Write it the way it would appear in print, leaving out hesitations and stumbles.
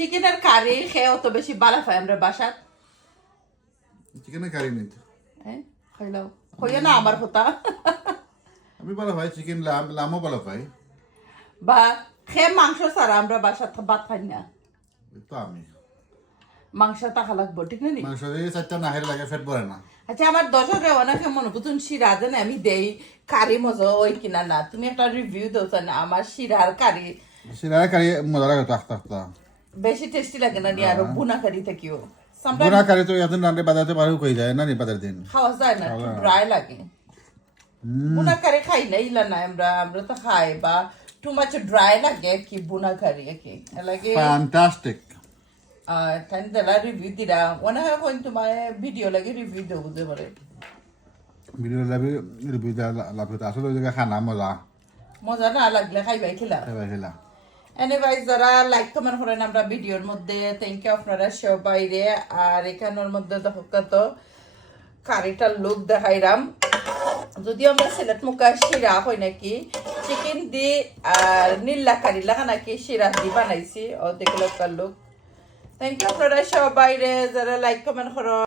চিকেনের কারি খেয়ে অত বেশি বালা পাই আমরা বাসাত চিকেনের কারি নেই তো। হ্যাঁ খাইলাও হইয়া না আমার কথা আমি ভালো পাই চিকেন লামও ভালো পাই। বা খেয়ে মাংস ছাড়া আমরা বাসাত ভাত খাই না এই তো আমি মাংস টাকা লাগবো ঠিক না নি? মাংস দিয়ে 4টা নাহের লাগে ফেট পড়ে না। আচ্ছা আমার দর্শকরা অনেকে মনে করছেন শিরা দেন আমি দেই কারি মজা ওই কিনা না তুমি একটা রিভিউ দাও না আমার শিরার কারি সিরার কারি মজা লাগে তো আস্তে আস্তে। বেশি টেস্টি লাগে না নি আরো বুনা কারি থেকেও বুনা কারি তো এখন রান্না বাজাতে পারো কই যায় না নি বাজার দিন। খাওয়া যায় না একটু ড্রাই লাগে বুনা কারি খাই না ইলা না আমরা তো খাই বা টু মাচ ড্রাই লাগে কি বুনা কারি কি লাগে ফ্যান্টাস্টিক। তাই দিলা রিভিউ দিলা মনে হয় কোন তোমার ভিডিও লাগে রিভিউ দেবো বুঝতে পারে ভিডিও লাভি রিভিউ লাভ হতো আসলে ওই জায়গায় খানা মজা মজা না লাগলে খাইবাই খেলা খাইবা খেলা। এনিওয়াইজ যারা লাইক কমেন্ট করেন আমরা ভিডিওর মধ্যে থ্যাংক ইউ আপনারা সবাই রে আর এখানের মধ্যে দেখো কত কারিটার লুক দেখাইরাম যদি আমরা সিলেট মুখা শিরা হয় নাকি চিকেন দি আর নীলা কারি লাগা নাকি শিরা দি বানাইছি ও দেখলে লুক থ্যাংক ইউ আপনারা সবাই রে যারা লাইক কমেন্ট করো